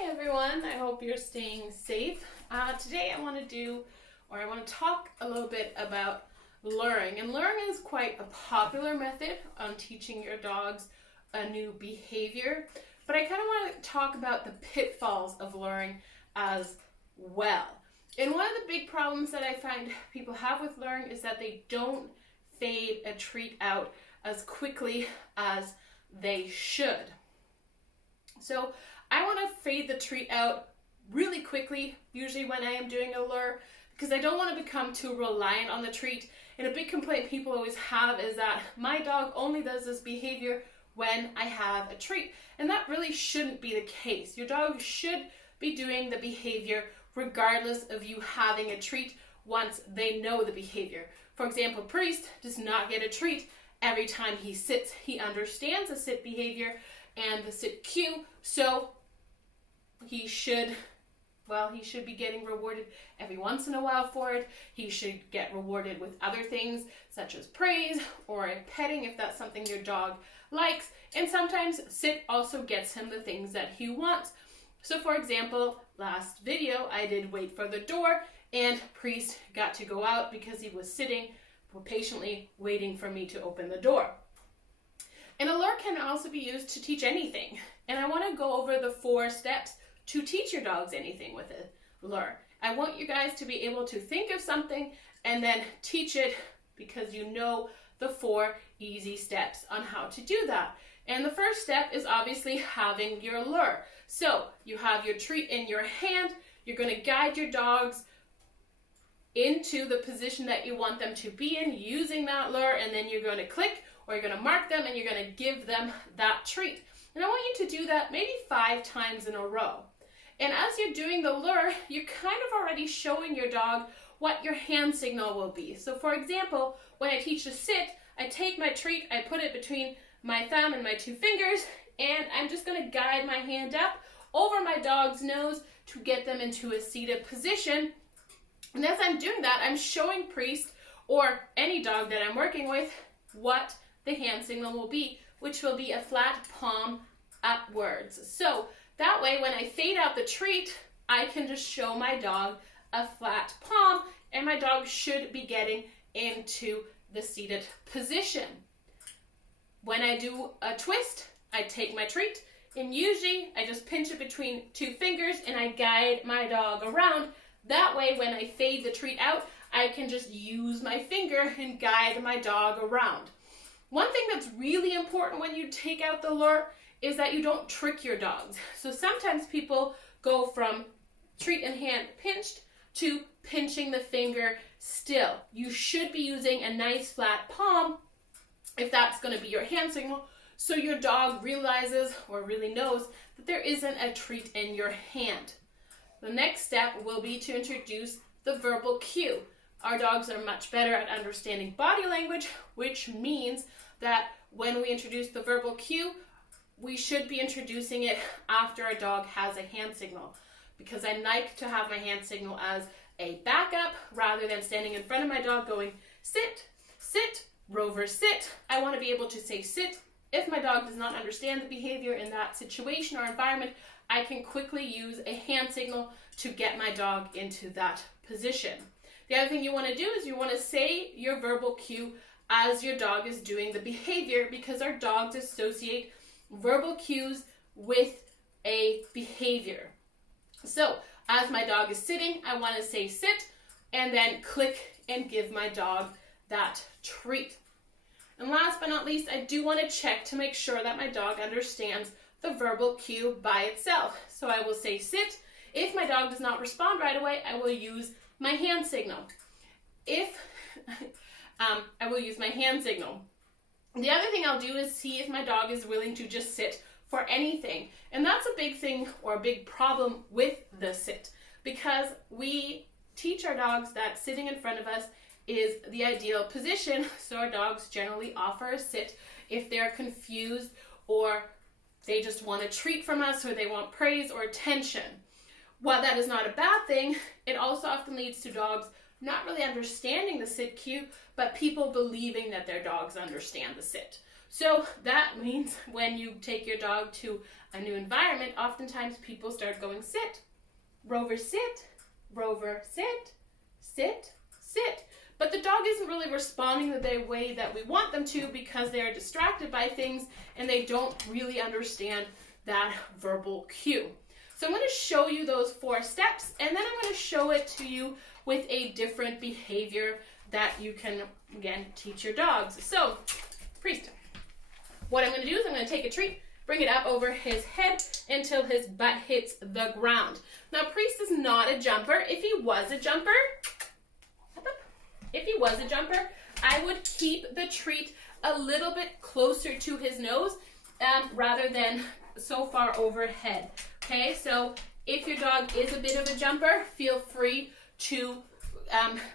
Hi everyone, I hope you're staying safe. Today I want to talk a little bit about luring. And luring is quite a popular method on teaching your dogs a new behavior. But I kind of want to talk about the pitfalls of luring as well. And one of the big problems that I find people have with luring is that they don't fade a treat out as quickly as they should. So I want to fade the treat out really quickly, usually when I am doing a lure, because I don't want to become too reliant on the treat. And a big complaint people always have is that my dog only does this behavior when I have a treat. And that really shouldn't be the case. Your dog should be doing the behavior regardless of you having a treat once they know the behavior. For example, Priest does not get a treat every time he sits. He understands the sit behavior and the sit cue, so he should be getting rewarded every once in a while for it. He should get rewarded with other things such as praise or petting if that's something your dog likes. And sometimes sit also gets him the things that he wants. So for example, last video I did wait for the door and Priest got to go out because he was sitting patiently waiting for me to open the door. And a lure can also be used to teach anything. And I want to go over the 4 steps to teach your dogs anything with a lure. I want you guys to be able to think of something and then teach it because you know the 4 easy steps on how to do that. And the first step is obviously having your lure. So you have your treat in your hand. You're going to guide your dogs into the position that you want them to be in using that lure, and then you're going to click or you're going to mark them and you're going to give them that treat. And I want you to do that maybe 5 times in a row. And as you're doing the lure, you're kind of already showing your dog what your hand signal will be. So for example, when I teach to sit, I take my treat, I put it between my thumb and my 2 fingers, and I'm just going to guide my hand up over my dog's nose to get them into a seated position. And as I'm doing that, I'm showing Priest or any dog that I'm working with what the hand signal will be, which will be a flat palm upwards. So that way, when I fade out the treat, I can just show my dog a flat palm, and my dog should be getting into the seated position. When I do a twist, I take my treat, and usually I just pinch it between 2 fingers and I guide my dog around. That way, when I fade the treat out, I can just use my finger and guide my dog around. One thing that's really important when you take out the lure is that you don't trick your dogs. So sometimes people go from treat in hand pinched to pinching the finger still. You should be using a nice flat palm if that's going to be your hand signal, so your dog realizes or really knows that there isn't a treat in your hand. The next step will be to introduce the verbal cue. Our dogs are much better at understanding body language, which means that when we introduce the verbal cue, we should be introducing it after a dog has a hand signal, because I like to have my hand signal as a backup rather than standing in front of my dog going sit, sit, Rover, sit. I want to be able to say sit. If my dog does not understand the behavior in that situation or environment, I can quickly use a hand signal to get my dog into that position. The other thing you want to do is you want to say your verbal cue as your dog is doing the behavior, because our dogs associate verbal cues with a behavior. So as my dog is sitting, I want to say sit and then click and give my dog that treat. And last but not least, I do want to check to make sure that my dog understands the verbal cue by itself. So I will say sit. If my dog does not respond right away, I will use my hand signal. I will use my hand signal. The other thing I'll do is see if my dog is willing to just sit for anything. And that's a big thing or a big problem with the sit, because we teach our dogs that sitting in front of us is the ideal position. So our dogs generally offer a sit if they're confused or they just want a treat from us or they want praise or attention. While that is not a bad thing, it also often leads to dogs not really understanding the sit cue, but people believing that their dogs understand the sit. So that means when you take your dog to a new environment, oftentimes people start going sit, Rover sit, Rover sit, sit, sit. But the dog isn't really responding the way that we want them to because they are distracted by things and they don't really understand that verbal cue. So I'm going to show you those 4 steps, and then I'm going to show it to you with a different behavior that you can, again, teach your dogs. So, Priest, what I'm going to do is I'm going to take a treat, bring it up over his head until his butt hits the ground. Now, Priest is not a jumper. If he was a jumper, I would keep the treat a little bit closer to his nose rather than so far overhead. Okay, so if your dog is a bit of a jumper, feel free to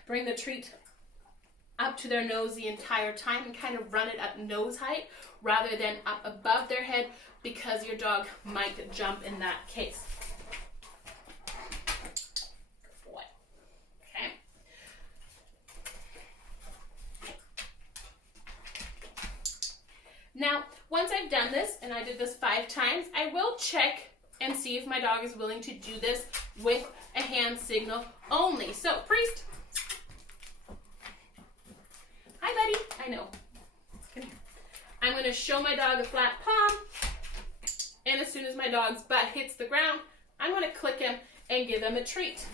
bring the treat up to their nose the entire time and kind of run it at nose height rather than up above their head, because your dog might jump in that case. Good boy. Okay. Now, once I've done this, and I did this 5 times, I will check and see if my dog is willing to do this with a hand signal only. So, Priest. Hi, buddy. I know. Come here. I'm going to show my dog a flat palm, and as soon as my dog's butt hits the ground, I'm going to click him and give him a treat.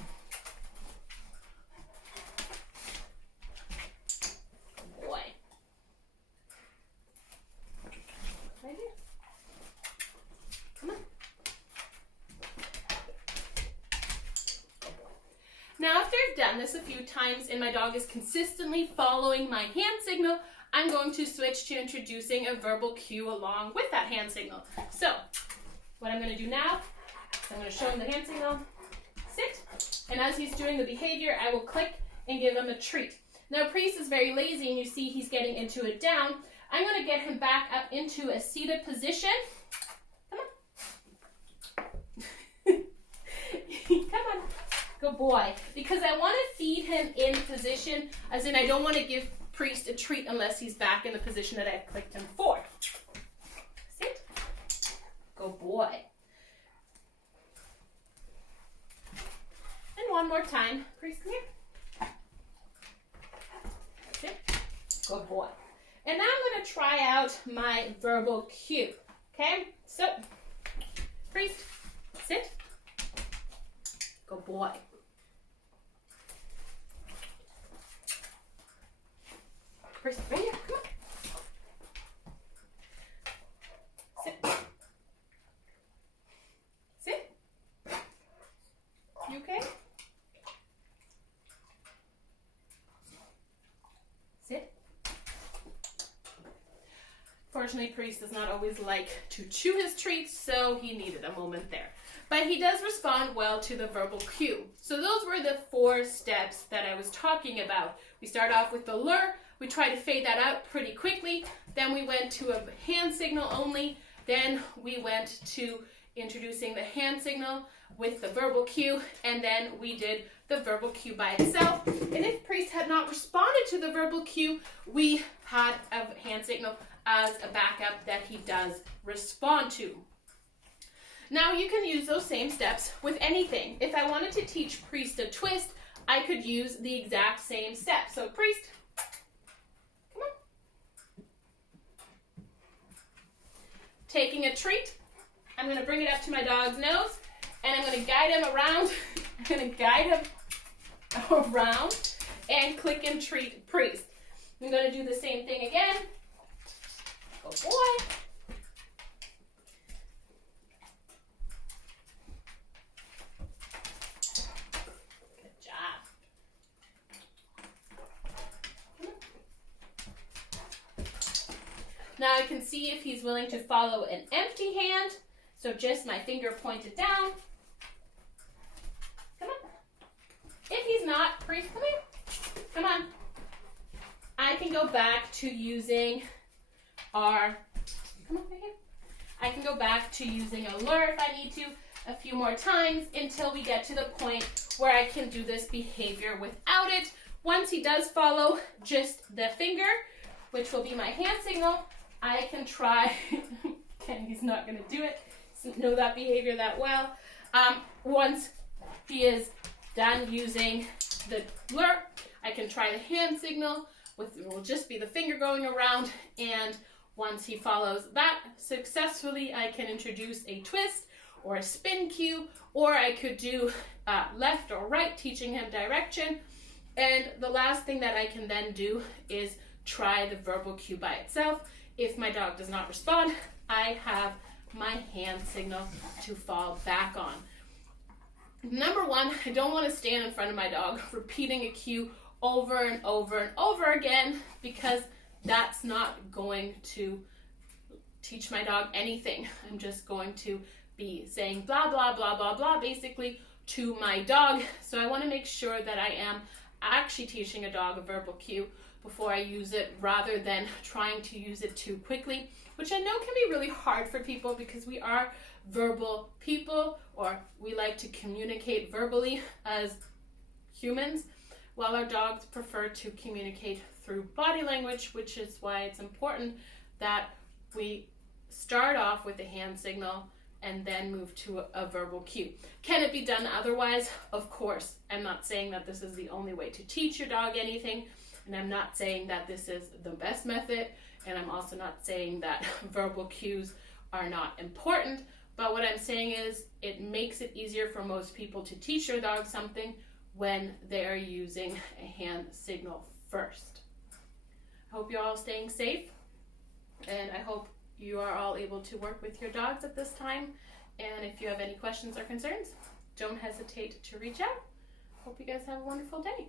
Boy. Right here. Come on. Now, if they've done this a few times and my dog is consistently following my hand signal, I'm going to switch to introducing a verbal cue along with that hand signal. So, what I'm going to do now is I'm going to show him the hand signal, sit, and as he's doing the behavior, I will click and give him a treat. Now, Priest is very lazy, and you see he's getting into it down. I'm going to get him back up into a seated position. Come on. Come on. Good boy. Because I want to feed him in position, as in I don't want to give Priest a treat unless he's back in the position that I've clicked him for. Sit. Good boy. And one more time. Priest, come here. Sit. Good boy. And now I'm going to try out my verbal cue. Okay? So, Priest, sit. Good boy. Priest, right here, come on. Sit. Sit. You okay? Sit. Fortunately, Priest does not always like to chew his treats, so he needed a moment there. But he does respond well to the verbal cue. So those were the 4 steps that I was talking about. We start off with the lure. We try to fade that out pretty quickly. Then we went to a hand signal only. Then we went to introducing the hand signal with the verbal cue. And then we did the verbal cue by itself. And if Priest had not responded to the verbal cue, we had a hand signal as a backup that he does respond to. Now you can use those same steps with anything. If I wanted to teach Priest a twist, I could use the exact same steps. So Priest, come on. Taking a treat, I'm going to bring it up to my dog's nose, and I'm going to guide him around. I'm going to guide him around and click and treat Priest. I'm going to do the same thing again. Good boy. Now I can see if he's willing to follow an empty hand. So just my finger pointed down. Come on. If he's not, Priest, come here. Come on. I can go back to using our, come on, right here. I can go back to using a lure if I need to a few more times until we get to the point where I can do this behavior without it. Once he does follow just the finger, which will be my hand signal, I can try, Kenny's not going to do it, doesn't know that behavior that well. Once he is done using the lure, I can try the hand signal, it will just be the finger going around, and once he follows that successfully, I can introduce a twist or a spin cue, or I could do left or right, teaching him direction. And the last thing that I can then do is try the verbal cue by itself. If my dog does not respond, I have my hand signal to fall back on. Number one, I don't want to stand in front of my dog repeating a cue over and over and over again, because that's not going to teach my dog anything. I'm just going to be saying blah, blah, blah, blah, blah, basically to my dog. So I want to make sure that I am actually teaching a dog a verbal cue before I use it, rather than trying to use it too quickly, which I know can be really hard for people because we are verbal people, or we like to communicate verbally as humans, while our dogs prefer to communicate through body language, which is why it's important that we start off with a hand signal and then move to a verbal cue. Can it be done otherwise? Of course. I'm not saying that this is the only way to teach your dog anything, and I'm not saying that this is the best method, and I'm also not saying that verbal cues are not important, but what I'm saying is it makes it easier for most people to teach your dog something when they are using a hand signal first. I hope you're all staying safe, and I hope you are all able to work with your dogs at this time. And if you have any questions or concerns, don't hesitate to reach out. Hope you guys have a wonderful day.